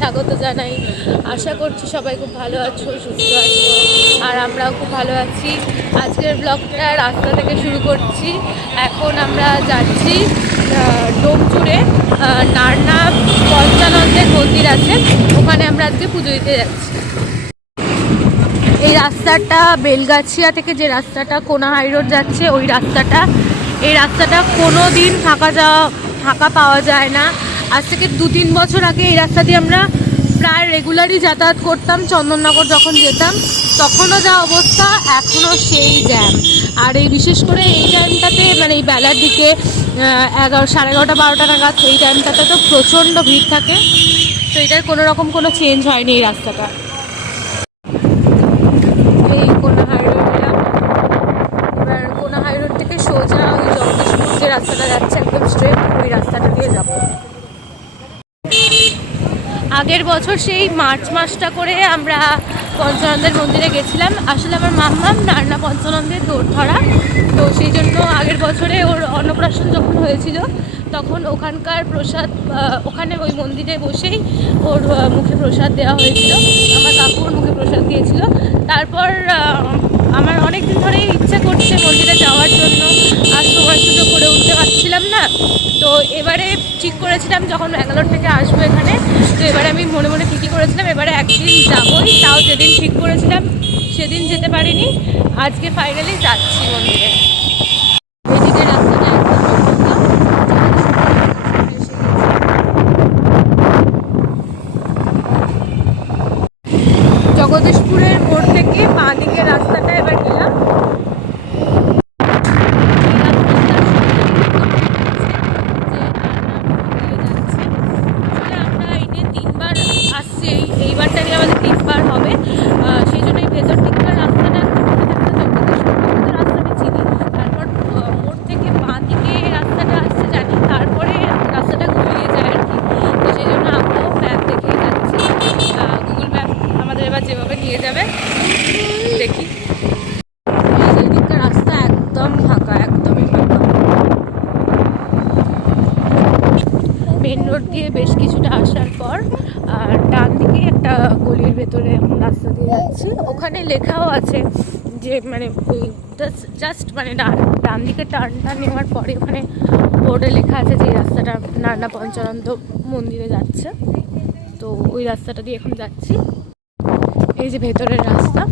স্বাগত জানাই। আশা করছি সবাই খুব ভালো আছো, সুস্থ আছো, আর আমরাও খুব ভালো আছি। আজকের ব্লগটা রাস্তা থেকে শুরু করছি। এখন আমরা যাচ্ছি ডোমচুরে, নারনা পঞ্চানন্দের মন্দির আছে, ওখানে আমরা আজকে পুজো দিতে যাচ্ছি। এই রাস্তাটা বেলগাছিয়া থেকে যে রাস্তাটা কোনা হাই রোড যাচ্ছে, ওই রাস্তাটা, এই রাস্তাটা কোনো দিন ফাঁকা পাওয়া যায় না। আজ থেকে 2-3 বছর আগে এই রাস্তা দিয়ে আমরা প্রায় রেগুলারই যাতায়াত করতাম। চন্দননগর যখন যেতাম তখনও যা অবস্থা, এখনও সেই জ্যাম। আর এই বিশেষ করে এই টাইমটাতে, মানে এই বেলার দিকে 11:30-12টা নাগাদ, এই টাইমটাতে তো প্রচণ্ড ভিড় থাকে। তো এটার কোনো রকম কোনো চেঞ্জ হয়নি এই রাস্তাটা। এই কোনা হাই রোড এলাম, এবার কোনা হাই রোড থেকে সোজা ওই জগদীশপুর যে রাস্তাটা যাচ্ছে একদম স্ট্রেট, ওই রাস্তাটা দিয়ে যাবো। আগের বছর সেই মার্চ মাসটা করে আমরা পঞ্চানন্দের মন্দিরে গেছিলাম। আসলে আমার মাম্মাম নারনা পঞ্চানন্দের দৌড় ধরা, তো সেই জন্য আগের বছরে ওর অন্নপ্রাশন যখন হয়েছিল তখন ওখানকার প্রসাদ, ওখানে ওই মন্দিরে বসেই ওর মুখে প্রসাদ দেওয়া হয়েছিল। আমার কাকুর মুখে প্রসাদ দিয়েছিল। তারপর আমার অনেক দিন ধরেই ইচ্ছা করছে মন্দিরে যাওয়ার জন্য, আর সময় সুযোগ করে উঠতে পারছিলাম না। তো এবারে ঠিক করেছিলাম যখন ব্যাঙ্গালোর থেকে আসবো এখানে, তো এবারে আমি মনে মনে ঠিকই করেছিলাম এবারে একদিন যাবোই। তাও যেদিন ঠিক করেছিলাম সেদিন যেতে পারিনি, আজকে ফাইনালি যাচ্ছি মন্দিরে। এইদিকে রাস্তাটা জগদীশপুরের মোড় থেকে বাঁ দিকের রাস্তাটা এবার গেলাম। এইবারটা নিয়ে আমাদের 3বার হবে, সেই জন্য এই ভেতর দিককার রাস্তাটা রাস্তাটা চিনি। তারপর মোড় থেকে বাঁ দিকে রাস্তাটা আসছে জানি, তারপরে রাস্তাটা ঘুরিয়ে যায় আর কি। তো সেই জন্য আমরাও ম্যাপ দেখেই যাচ্ছি। গুগল ম্যাপ আমাদের এবার যেভাবে নিয়ে যাবে দেখি। এই দিককার রাস্তা একদম ফাঁকা, একদমই ফাঁকা। মেন রোড দিয়ে বেশ কিছুটা আসার পর আর ডান দিকে একটা গলির ভেতরে এখন রাস্তা দিয়ে যাচ্ছি। ওখানে লেখাও আছে যে, মানে ওই জাস্ট মানে ডান দিকে টার্নটা নেওয়ার পরে ওখানে বোর্ডে লেখা আছে যে এই রাস্তাটা নারনা পঞ্চানন্দ মন্দিরে যাচ্ছে। তো ওই রাস্তাটা দিয়ে এখন যাচ্ছি। এই যে ভেতরের রাস্তা।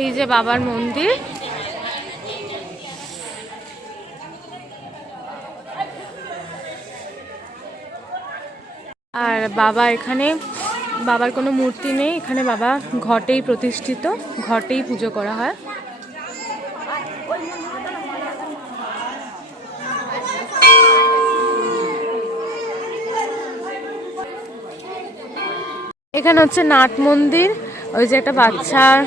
এই যে বাবার মন্দির, আর বাবা এখানে, বাবার কোনো মূর্তি নেই এখানে, বাবা ঘটেই প্রতিষ্ঠিত, ঘটেই পুজো করা হয়। এখানে হচ্ছে নাট মন্দির, ওই যে একটা বাচ্চার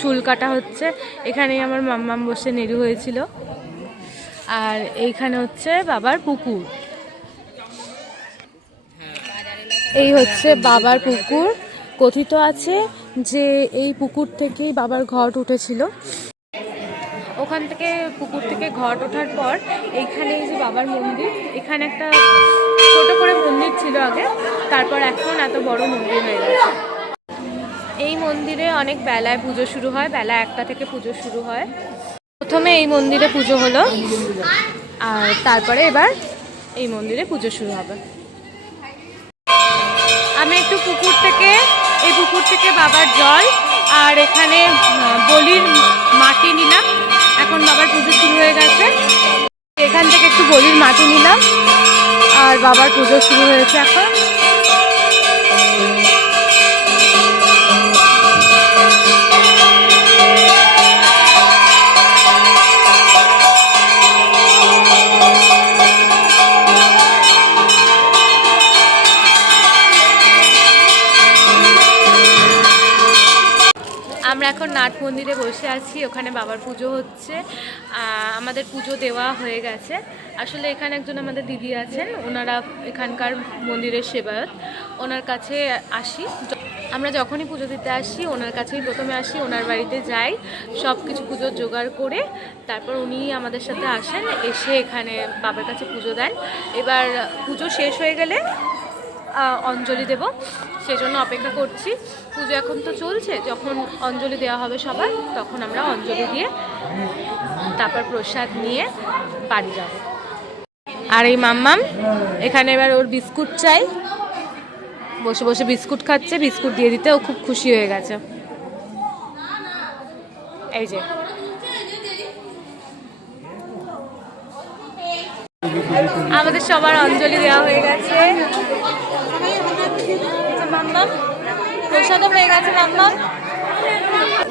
চুল কাটা হচ্ছে, এখানেই আমার মাম্মাম বসে নেড়ু হয়েছিল। আর এইখানে হচ্ছে বাবার পুকুর, এই হচ্ছে বাবার পুকুর। কথিত আছে যে এই পুকুর থেকেই বাবার ঘট উঠেছিল। ওখান থেকে, পুকুর থেকে ঘট ওঠার পর এইখানে এই যে বাবার মন্দির, এখানে একটা ছোট করে মন্দির ছিল আগে, তারপর এখন এত বড় মন্দির হয়ে গেছে। এই মন্দিরে অনেক বেলায় পুজো শুরু হয়, বেলা 1টা থেকে পুজো শুরু হয়। প্রথমে এই মন্দিরে পুজো হলো, আর তারপরে এবার এই মন্দিরে পুজো শুরু হবে। আমি একটু এই পুকুর থেকে বাবার জল আর এখানে বলির মাটি নিলাম। এখন বাবার পুজো শুরু হয়ে গেছে, এখান থেকে একটু বলির মাটি নিলাম আর বাবার পুজো শুরু হয়েছে এখন। আমরা এখন নাট মন্দিরে বসে আছি, ওখানে বাবার পুজো হচ্ছে। আমাদের পুজো দেওয়া হয়ে গেছে। আসলে এখানে একজন আমাদের দিদি আছেন, ওনারা এখানকার মন্দিরের সেবায়ত, ওনার কাছে আসি। আমরা যখনই পুজো দিতে আসি ওনার কাছেই প্রথমে আসি, ওনার বাড়িতে যাই, সব কিছু পুজোর জোগাড় করে তারপর উনি আমাদের সাথে আসেন, এসে এখানে বাবার কাছে পুজো দেন। এবার পুজো শেষ হয়ে গেলে অঞ্জলি দেব, সেজন্য অপেক্ষা করছি। পুজো এখন তো চলছে, যখন অঞ্জলি দেওয়া হবে সবার তখন আমরা অঞ্জলি দিয়ে তারপর প্রসাদ নিয়ে বাড়ি যাব। আর এই মাম্মাম এখানে এবার ওর বিস্কুট চাই, বসে বসে বিস্কুট খাচ্ছে, বিস্কুট দিয়ে দিতে ও খুব খুশি হয়ে গেছে। এই যে আমাদের সবার অঞ্জলি দেওয়া হয়ে গেছে। মাম্মাম প্রসাদও হয়ে গেছে। মাম্মাম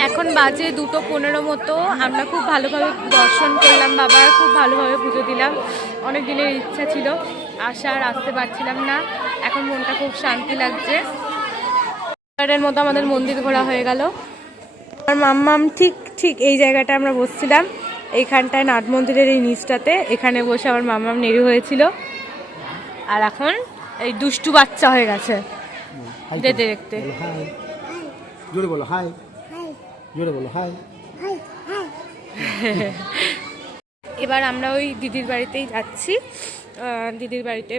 এখন বাজে 2:15 মতো। আমরা খুব ভালোভাবে দর্শন করলাম বাবার, খুব ভালোভাবে পুজো দিলাম। অনেক দিনের ইচ্ছা ছিল আসার, আসতে পারছিলাম না, এখন মনটা খুব শান্তি লাগছে। এর মতো আমাদের মন্দির ঘোরা হয়ে গেল। আর মাম্মাম ঠিক এই জায়গাটা আমরা বসছিলাম, এইখানটায় নাট মন্দিরের এই নিচটাতে, এখানে বসে আমার মাম্মাম নেড়ু হয়েছিল। আর এখন এই দুষ্টু বাচ্চা হয়ে গেছে দেখতে দেখতে। জোরে বলো হাই, জোরে বলো হাই। এবার আমরা ওই দিদির বাড়িতেই যাচ্ছি। দিদির বাড়িতে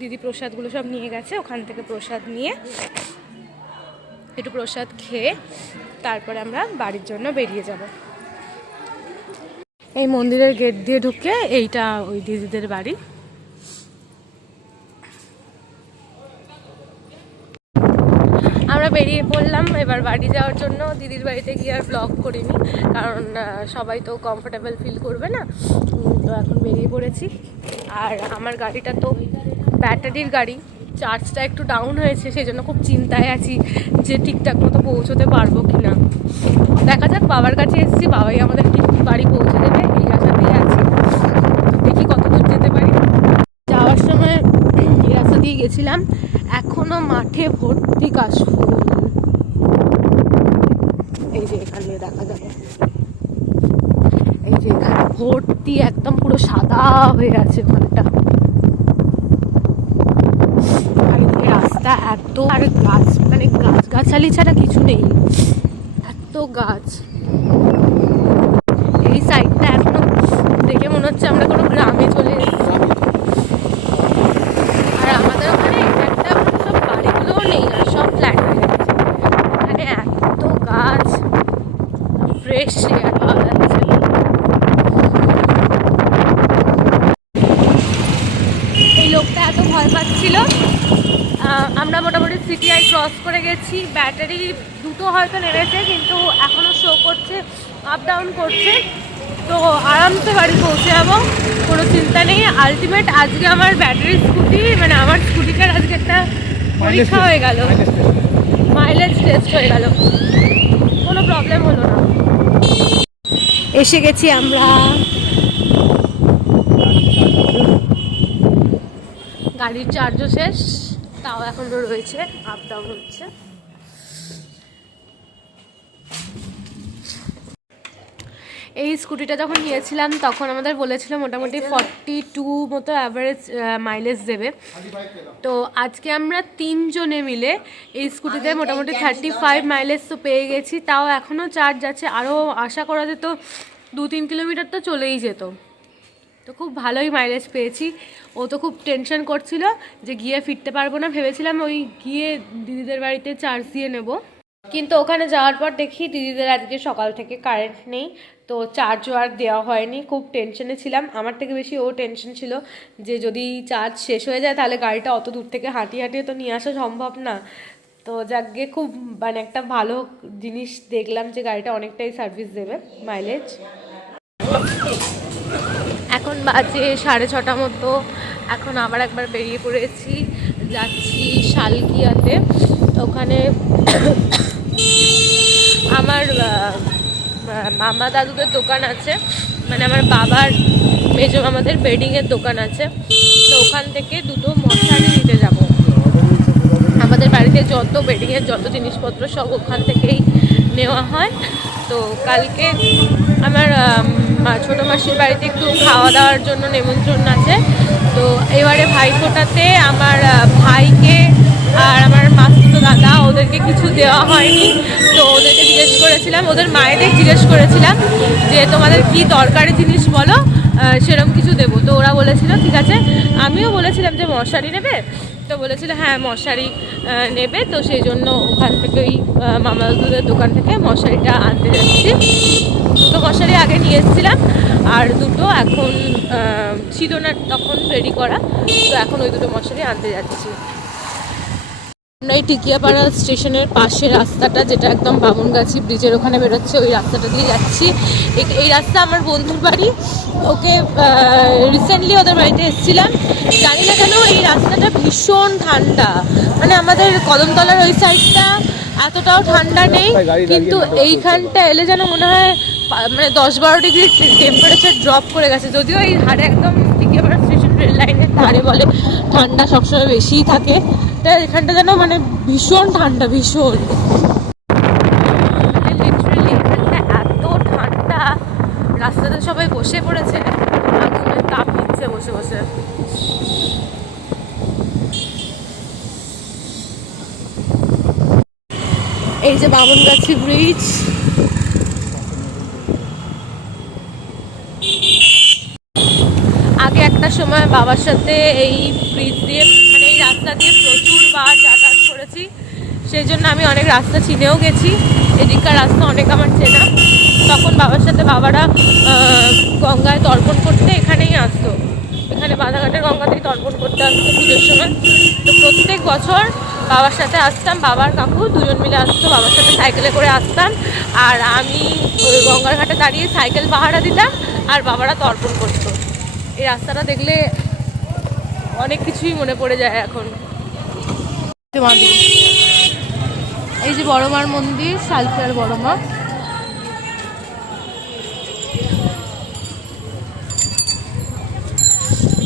দিদি প্রসাদগুলো সব নিয়ে গেছে, ওখান থেকে প্রসাদ নিয়ে একটু প্রসাদ খেয়ে তারপরে আমরা বাড়ির জন্য বেরিয়ে যাব। এই মন্দিরের গেট দিয়ে ঢুকে এইটা ওই দিদিদের বাড়ি। আমরা বেরিয়ে পড়লাম এবার বাড়ি যাওয়ার জন্য। দিদির বাড়িতে গিয়ে আর ব্লগ করিনি, কারণ সবাই তো কমফোর্টেবল ফিল করবে না। তো এখন বেরিয়ে পড়েছি। আর আমার গাড়িটা তো ব্যাটারির গাড়ি, চার্জটা একটু ডাউন হয়েছে, সেই জন্য খুব চিন্তায় আছি যে ঠিকঠাক মতো পৌঁছতে পারবো কি না। দেখা যাক, বাবার কাছে এসেছি, বাবাই আমাদের ঠিক বাড়ি পৌঁছে দেবে এই আশাতেই আছি। দেখি কতদূর যেতে পারি। যাওয়ার সময় এই রাস্তা দিয়ে গেছিলাম, এখনো মাঠে ভর্তি কাশফুল। এই যে এখানে দেখা যাবে, এই যে এখানে ভর্তি একদম পুরো সাদা হয়ে আছে মাঠটা। আর এদিকে রাস্তা এত, আর গাছ, মানে গাছগাছালি ছাড়া কিছু নেই, এত গাছ। এই সাইডটা এখনো দেখে মনে হচ্ছে আমরা কোনো গ্রামে চলে এসেছি। আর আমাদের ওখানে একটা সব বাড়িগুলোও নেই, আর সব ফ্ল্যাট হয়ে গেছে। এখানে এত গাছ, ফ্রেশ এয়ার পাওয়া যাচ্ছে। এই লোকটা এত ভয় পাচ্ছিল। আমরা মোটামুটি সিটিআই ক্রস করে গেছি। ব্যাটারি দুটো হয়তো নেমেছে, কিন্তু এখনও শো করছে, আপ ডাউন করছে। তো আরামসে বাড়ি পৌঁছে যাবো, কোনো চিন্তা নেই। আলটিমেট আজকে আমার ব্যাটারি স্কুটি, মানে আমার স্কুটিটার আজকে একটা পরীক্ষা হয়ে গেল, মাইলেজ টেস্ট হয়ে গেল, কোনো প্রবলেম হলো না। এসে গেছি আমরা। গাড়ির চার্জও শেষ, তাও এখনও রয়েছে, আপ ডাউন হচ্ছে। এই স্কুটিটা যখন নিয়েছিলাম তখন আমাদের বলেছিল মোটামুটি 42 মতো অ্যাভারেজ মাইলেজ দেবে। তো আজকে আমরা 3 জনে মিলে এই স্কুটিতে মোটামুটি 35 মাইলেজ তো পেয়ে গেছি। তাও এখনও চার্জ আছে, আরও আশা করা যেত 2-3 কিলোমিটার তো চলেই যেত। তো খুব ভালোই মাইলেজ পেয়েছি। ও তো খুব টেনশন করছিল যে গিয়ে ফিরতে পারবো না, ভেবেছিলাম ওই গিয়ে দিদিদের বাড়িতে চার্জ দিয়ে নেব। কিন্তু ওখানে যাওয়ার পর দেখি দিদিদের আজকে সকাল থেকে কারেন্ট নেই, তো চার্জও আর দেওয়া হয়নি, খুব টেনশনে ছিলাম। আমার থেকে বেশি ও টেনশন ছিল যে যদি চার্জ শেষ হয়ে যায় তাহলে গাড়িটা অত দূর থেকে হাঁটিয়ে হাঁটিয়ে তো নিয়ে আসা সম্ভব না। তো যাকে খুব মানে একটা ভালো জিনিস দেখলাম যে গাড়িটা অনেকটাই সার্ভিস দেবে, মাইলেজ। এখন বাজে 6:30 মতো। এখন আবার একবার বেরিয়ে পড়েছি, যাচ্ছি শালকিয়াতে। ওখানে আমার মামা দাদুদের দোকান আছে, মানে আমার বাবার মেজো মামাদের বেডিংয়ের দোকান আছে। তো ওখান থেকে দুটো মশারি নিতে যাব। আমাদের বাড়িতে যত বেডিংয়ের যত জিনিসপত্র সব ওখান থেকেই নেওয়া হয়। তো কালকে আমার ছোটো মাসির বাড়িতে একটু খাওয়া দাওয়ার জন্য নেমন্ত্রণ আছে। তো এবারে ভাইফোঁটাতে আমার ভাইকে আর আমার মাসিতো দাদা ওদেরকে কিছু দেওয়া হয়নি। তো ওদেরকে জিজ্ঞেস করেছিলাম, ওদের মায়েদের জিজ্ঞেস করেছিলাম যে তোমাদের কি দরকারি জিনিস বলো, সেরকম কিছু দেবো। তো ওরা বলেছিল ঠিক আছে। আমিও বলেছিলাম যে মশারি নেবে, তো বলেছিল হ্যাঁ মশারি নেবে। তো সেই জন্য ওখান থেকে ওই মামা দাদুদের দোকান থেকে মশারিটা আনতে যাচ্ছি। দুটো মশারি আগে নিয়ে এসেছিলাম, আর দুটো এখন ছিল না তখন রেডি করা। তো এখন ওই দুটো মশারি আনতে যাচ্ছি। আমরা এই টিকিয়াপাড়া স্টেশনের পাশে রাস্তাটা, যেটা একদম বামুনগাছি ব্রিজের ওখানে বেরোচ্ছে, ওই রাস্তাটা দিয়ে যাচ্ছি। এই রাস্তা আমার বন্ধুর বাড়ি, ওকে রিসেন্টলি ওদের বাড়িতে এসেছিলাম। জানি না কেন এই রাস্তাটা ভীষণ ঠান্ডা, মানে আমাদের কদমতলার ওই সাইডটা এতটাও ঠান্ডা নেই, কিন্তু এইখানটা এলে যেন মনে হয় মানে 10-12 ডিগ্রি টেম্পারেচার ড্রপ করে গেছে। যদিও এই ধারে একদম টিকিয়াপাড়া স্টেশন রেল লাইনের ধারে বলে ঠান্ডা সবসময় বেশিই থাকে, তাই এখানটা যেন মানে ভীষণ ঠান্ডা, ভীষণ লিটারালি এখানটা এত ঠান্ডা। রাস্তাতে সবাই বসে পড়েছে, আগুনের তাপ নিচ্ছে বসে বসে। এই যে বামনগাছি ব্রিজ, আগে একটা সময় বাবার সাথে এই ব্রিজ দিয়ে মানে এই রাস্তা দিয়ে প্রচুরবার যাতায়াত করেছি, সেই জন্য আমি অনেক রাস্তা চিনেও গেছি। এদিককার রাস্তা অনেক আমার চেনা। তখন বাবার সাথে বাবারা গঙ্গায় তর্পণ করতে এখানেই আসতো, এখানে বাধাঘাটের গঙ্গাতেই তর্পণ করতে আসতো পুজোর সময়। তো প্রত্যেক বছর বাবার সাথে আসতাম, বাবার কাকু দুজন মিলে আসতো, বাবার সাথে সাইকেলে করে আসতাম। আর আমি ওই গঙ্গার ঘাটে দাঁড়িয়ে সাইকেল পাহারা দিতাম, আর বাবারা তর্পণ করতো। এই রাস্তাটা দেখলে অনেক কিছুই মনে পড়ে যায় এখন। এই যে বড় মার মন্দির, শালকিয়ার বড় মা।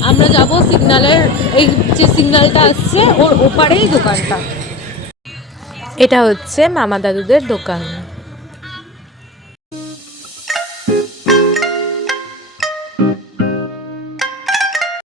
আমরা যাব সিগন্যালের, এই যে সিগন্যালটা আসছে ওর ওপারেই দোকানটা। এটা হচ্ছে মামা দাদুদের দোকান।